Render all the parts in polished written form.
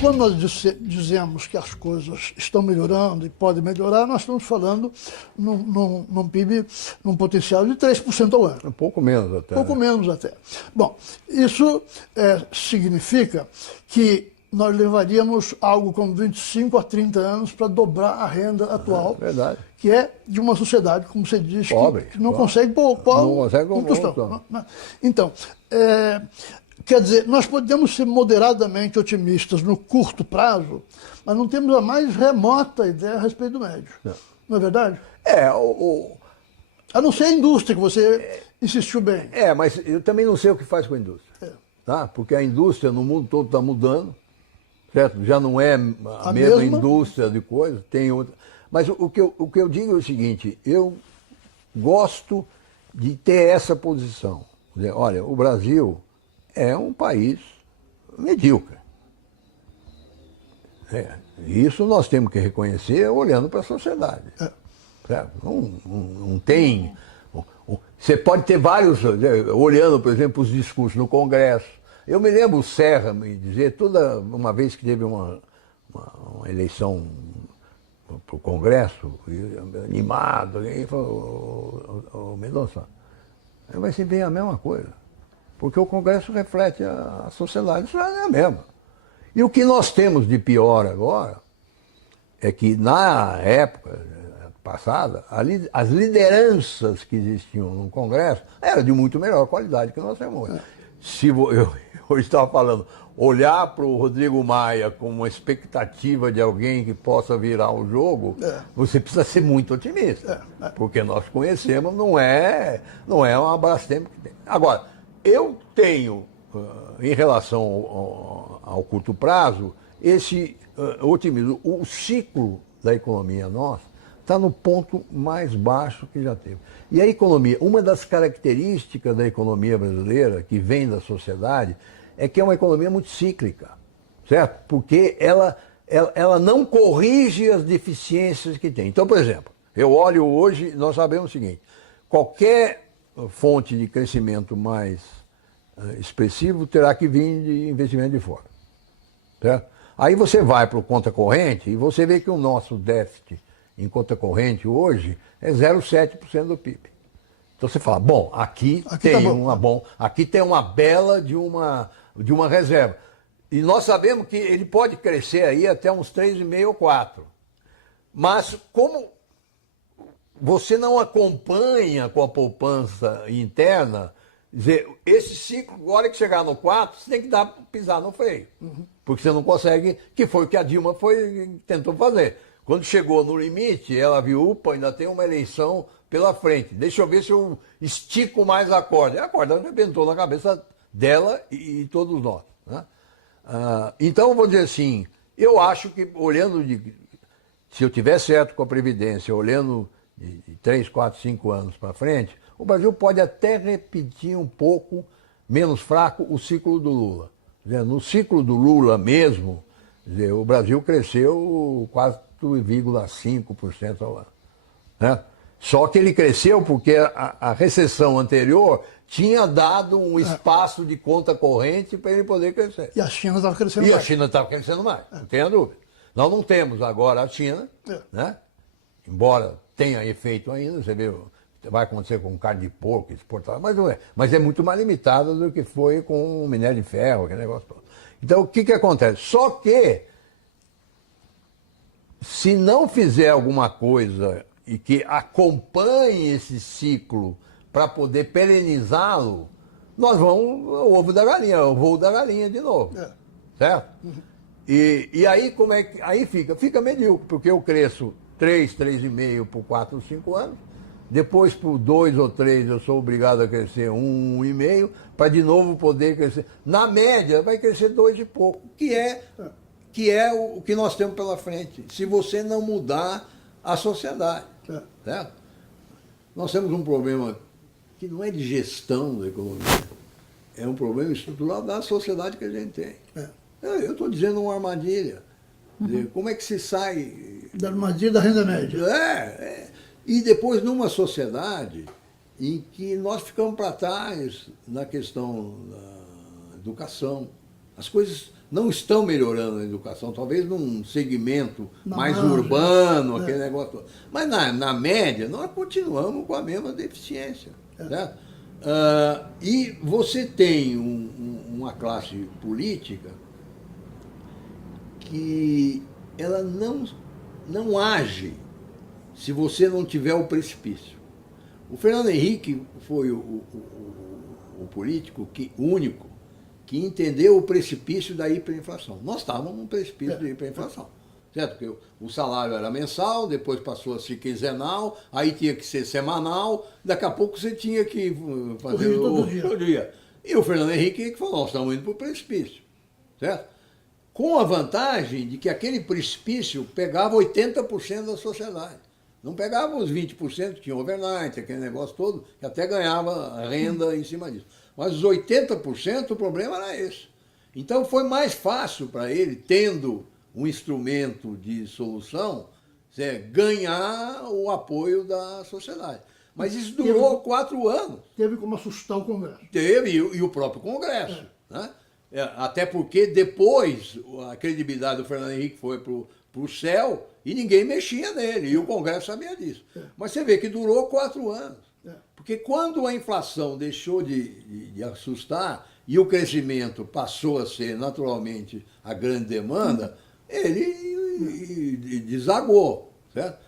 quando nós dizemos que as coisas estão melhorando e podem melhorar, nós estamos falando num PIB, num potencial de 3% ao ano. Um pouco menos até. Pouco menos até. Bom, isso significa que nós levaríamos algo como 25 a 30 anos para dobrar a renda atual, verdade. Que é de uma sociedade, como você diz, pobre, que não consegue pôr um tostão. Então, quer dizer, nós podemos ser moderadamente otimistas no curto prazo, mas não temos a mais remota ideia a respeito do médio. Não é verdade? A não ser a indústria, que você insistiu bem. Mas eu também não sei o que faz com a indústria. Tá? Porque a indústria no mundo todo está mudando, certo? Já não é a mesma indústria de coisas, tem outra. Mas o que eu digo é o seguinte, eu gosto de ter essa posição. Olha, o Brasil é um país medíocre. Isso nós temos que reconhecer olhando para a sociedade. Certo? Não tem... Você pode ter vários... Olhando, por exemplo, os discursos no Congresso. Eu me lembro o Serra me dizer, toda uma vez que teve uma eleição para o Congresso, animado, alguém falou, Mendonça, vai ser bem a mesma coisa. Porque o Congresso reflete a sociedade, isso é a mesma. E o que nós temos de pior agora é que na época passada, as lideranças que existiam no Congresso eram de muito melhor qualidade que nós temos hoje. Se eu estava falando, olhar para o Rodrigo Maia com uma expectativa de alguém que possa virar o jogo, você precisa ser muito otimista. Porque nós conhecemos, não é uma Brastemp que tem. Agora, eu tenho, em relação ao curto prazo, esse otimismo. O ciclo da economia nossa está no ponto mais baixo que já teve. E a economia, uma das características da economia brasileira, que vem da sociedade, é que é uma economia muito cíclica, certo? Porque ela não corrige as deficiências que tem. Então, por exemplo, eu olho hoje, nós sabemos o seguinte, qualquer fonte de crescimento mais expressivo terá que vir de investimento de fora, certo? Aí você vai para o conta corrente e você vê que o nosso déficit em conta corrente hoje é 0,7% do PIB. Então você fala, bom, aqui tem aqui tem uma bela de uma reserva. E nós sabemos que ele pode crescer aí até uns 3,5 ou 4. Mas como você não acompanha com a poupança interna, dizer, esse ciclo, agora que chegar no 4, você tem que pisar no freio. Porque você não consegue, que foi o que a Dilma tentou fazer. Quando chegou no limite, ela viu, ainda tem uma eleição pela frente. Deixa eu ver se eu estico mais a corda. E a corda arrebentou na cabeça dela e todos nós. Né? Então, vou dizer assim, eu acho que, se eu tiver certo com a Previdência, olhando de 3, 4, 5 anos para frente, o Brasil pode até repetir um pouco, menos fraco, o ciclo do Lula. No ciclo do Lula mesmo, o Brasil cresceu quase 4,5% ao ano. Né? Só que ele cresceu porque a recessão anterior tinha dado um espaço de conta corrente para ele poder crescer. E a China estava crescendo mais. E a China estava crescendo mais, não tenha dúvida. Nós não temos agora a China, né? Embora tenha efeito ainda, você vê, vai acontecer com carne de porco exportada, mas não é. Mas é muito mais limitada do que foi com o minério de ferro, aquele negócio todo. Então, o que acontece? Só que, se não fizer alguma coisa e que acompanhe esse ciclo para poder perenizá-lo, nós vamos o ovo da galinha, o voo da galinha de novo. Certo? E aí como é que. Aí fica medíocre, porque eu cresço 3, 3,5 por 4, 5 anos, depois por 2 ou 3 eu sou obrigado a crescer 1,5, para de novo poder crescer. Na média vai crescer 2 e pouco, que é o que nós temos pela frente, se você não mudar a sociedade. Certo? Nós temos um problema que não é de gestão da economia, é um problema estrutural da sociedade que a gente tem. Eu estou dizendo uma armadilha. Como é que se sai... Da armadilha da renda média. E depois numa sociedade em que nós ficamos para trás na questão da educação. As coisas não estão melhorando a educação, talvez num segmento mais margem, urbano, aquele negócio todo. Mas na média, nós continuamos com a mesma deficiência. Certo? E você tem uma classe política que ela não age se você não tiver o precipício. O Fernando Henrique foi o político único que entendeu o precipício da hiperinflação. Nós estávamos num precipício de hiperinflação. Certo? Porque o salário era mensal, depois passou a ser quinzenal, aí tinha que ser semanal, daqui a pouco você tinha que fazer todo dia. E o Fernando Henrique que falou, nós estamos indo para o precipício. Certo? Com a vantagem de que aquele precipício pegava 80% da sociedade. Não pegava os 20% que tinham overnight, aquele negócio todo, que até ganhava renda em cima disso. Mas os 80%, o problema era esse. Então foi mais fácil para ele, tendo um instrumento de solução, ganhar o apoio da sociedade. Mas isso durou 4 anos. Teve como assustar o Congresso. Teve, e o próprio Congresso. Né? Até porque depois a credibilidade do Fernando Henrique foi para o céu e ninguém mexia nele, e o Congresso sabia disso. Mas você vê que durou 4 anos. Porque quando a inflação deixou de assustar e o crescimento passou a ser naturalmente a grande demanda, ele desagou. Certo?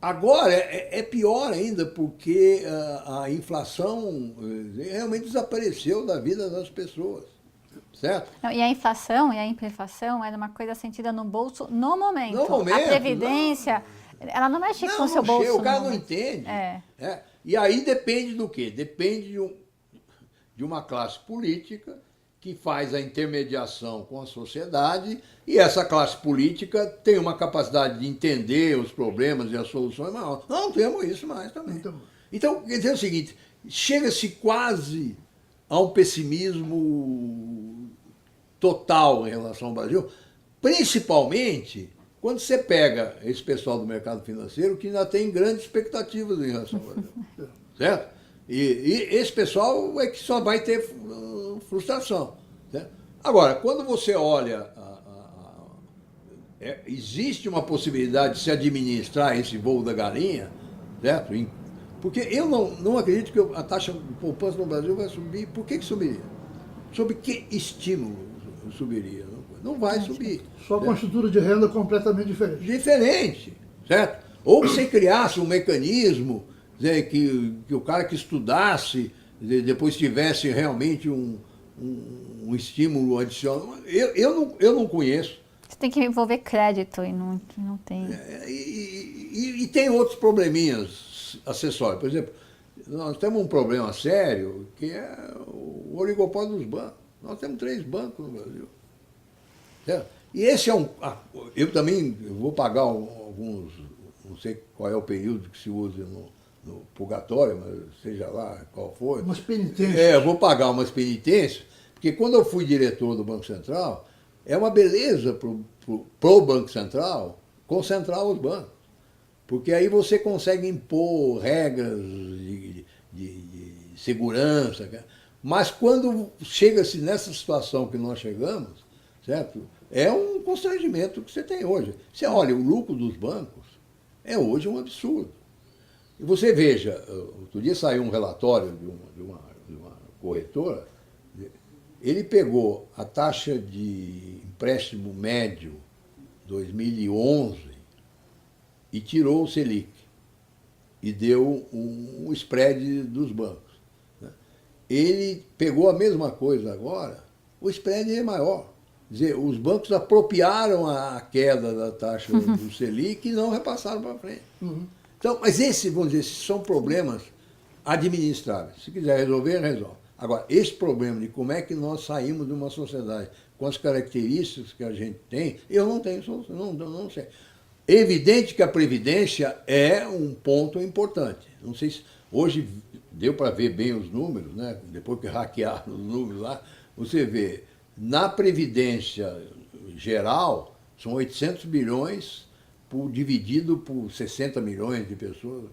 Agora é pior ainda porque a inflação realmente desapareceu da vida das pessoas. Certo? Não, e a inflação e a hiperinflação era uma coisa sentida no bolso no momento. No momento. A Previdência, ela não mexe com o seu bolso. O cara não entende. E aí depende do quê? Depende de uma classe política que faz a intermediação com a sociedade, e essa classe política tem uma capacidade de entender os problemas e as soluções maior. Não temos isso mais também. Então, quer dizer o seguinte, chega-se quase a um pessimismo total em relação ao Brasil, principalmente quando você pega esse pessoal do mercado financeiro que ainda tem grandes expectativas em relação ao Brasil. Certo? E esse pessoal é que só vai ter frustração. Certo? Agora, quando você olha, existe uma possibilidade de se administrar esse voo da galinha, certo? Porque eu não acredito que a taxa de poupança no Brasil vai subir. Por que subiria? Sob que estímulo subiria? Não vai subir. Só com a estrutura de renda completamente diferente. Diferente, certo? Ou que você criasse um mecanismo que o cara que estudasse, depois tivesse realmente um estímulo adicional. Eu não conheço. Você tem que envolver crédito e não tem. E tem outros probleminhas acessórios. Por exemplo, nós temos um problema sério que é o oligopólio dos bancos. Nós temos 3 bancos no Brasil. Certo? E esse eu também vou pagar alguns, não sei qual é o período que se usa no purgatório, mas seja lá qual for. Umas penitências. Eu vou pagar umas penitências, porque quando eu fui diretor do Banco Central, é uma beleza pro Banco Central concentrar os bancos. Porque aí você consegue impor regras de segurança. Mas quando chega-se nessa situação que nós chegamos, certo? É um constrangimento que você tem hoje. Você olha, o lucro dos bancos é hoje um absurdo. E você veja, outro dia saiu um relatório de uma corretora, ele pegou a taxa de empréstimo médio 2011 e tirou o Selic e deu um spread dos bancos. Ele pegou a mesma coisa agora, o spread é maior. Quer dizer, os bancos apropriaram a queda da taxa do Selic e não repassaram para frente. Então, mas vamos dizer, esses são problemas administráveis. Se quiser resolver, resolve. Agora, esse problema de como é que nós saímos de uma sociedade com as características que a gente tem, eu não tenho solução, não sei. É evidente que a Previdência é um ponto importante. Não sei se hoje deu para ver bem os números, né? Depois que hackearam os números lá, você vê, na Previdência geral, são 800 bilhões dividido por 60 milhões de pessoas.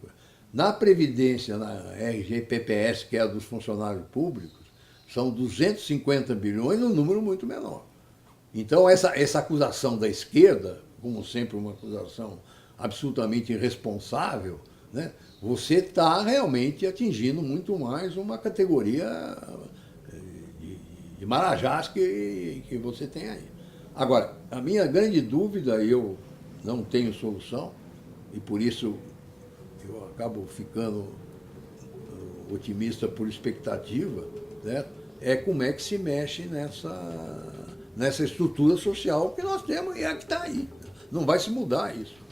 Na Previdência, na RGPPS, que é a dos funcionários públicos, são 250 bilhões, um número muito menor. Então, essa acusação da esquerda, como sempre uma acusação absolutamente irresponsável, né, você está realmente atingindo muito mais uma categoria de marajás que você tem aí. Agora, a minha grande dúvida, eu não tenho solução, e por isso eu acabo ficando otimista por expectativa, né, é como é que se mexe nessa estrutura social que nós temos e é que está aí. Não vai se mudar isso.